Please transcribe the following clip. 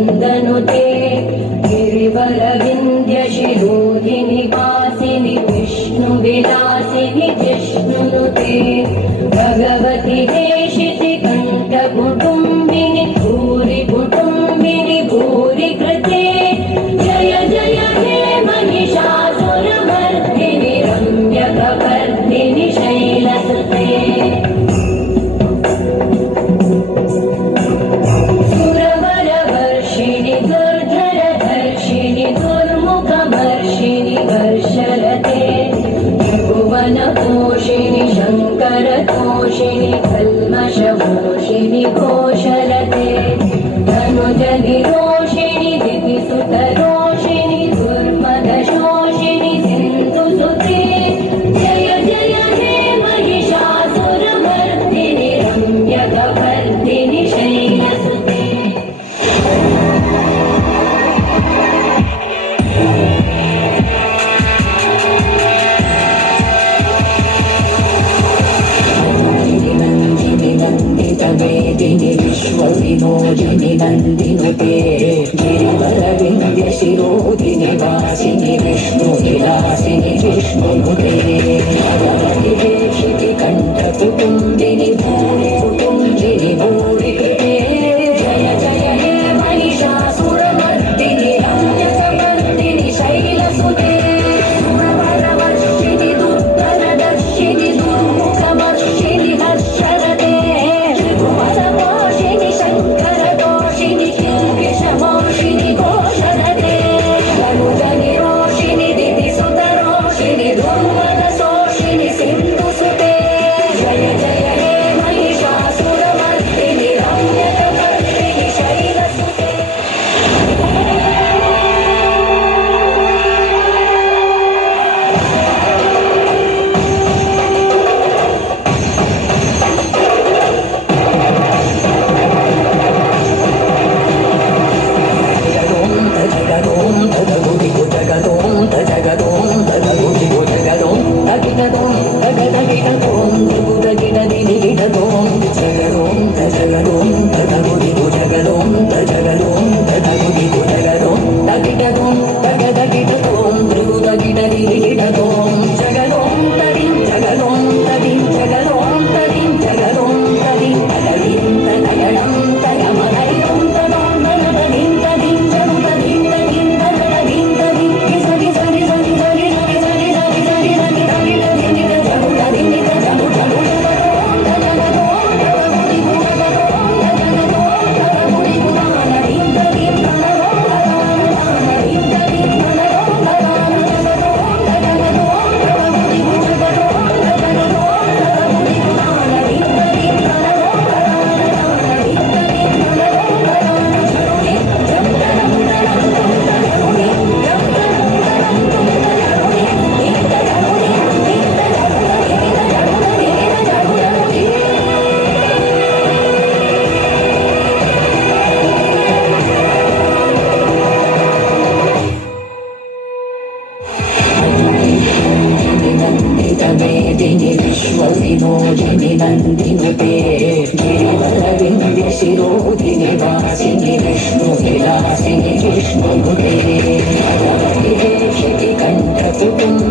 वन्दनुते गिरिवरविन्द्यशिरोधिनि वासिनि विष्णुविलासिनि जिष्णुनुते भगवति हेशिति कण्ठकुटुम्बिनि भूरि कुटुम्बिनि भूरि कृते जय जय हे महिषासुरमर्दिनि रम्यकपर्दिनि शैलसुते सुरवरवर्षिणि दुर्धरधर्षिणि दुर्मुखमर्षिणि वर्षरते त्रिभुवनपोषिणि शङ्करतोषिणि कल्मषमोषिणि घोषरते धनुजनिरोषिणि दितिसुतरोषिणि दुर्मदशोषिणि सिन्धुसुते जय जय हे महिषासुरमर्दिनि रम्यकपर्दिनि शैलसुते वेदिनि विश्वविनोदिनि नन्दिनुते गिरिवरविन्द्यशिरोधिनि वासिनि विष्णुविलासिनि जिष्णुनुते भगवति हेशिति कण्ठकुटुम्बिनि भूरि कुटुम्बिनि भूरि कृते जय जय हे महिषासुरमर्दिनि रम्यकपर्दिनि शैलसुते सुरवरवर्षिणि दुर्धरदर्शिनि दुर्मुखमर्षिणि हर्षरते त्रिभुवनपोषिणि शङ्करतोषिणि किल्बिषमोषिणि घोषरते धनुजनिरोषिणि दितिसुतरोषिणि दुर्मदशोषिणि सिन्धुसुते जय जय हे महिषासुरमर्दिनि रम्यकपर्दिनि शैलसुते वेदिनि विश्वविनोदिनि नन्दिनुते गिरिवरविन्द्यशिरोधिनि वासिनि विष्णुविलासिनि जिष्णुनुते भगवति हेशिति कण्ठकुटुम्बिनि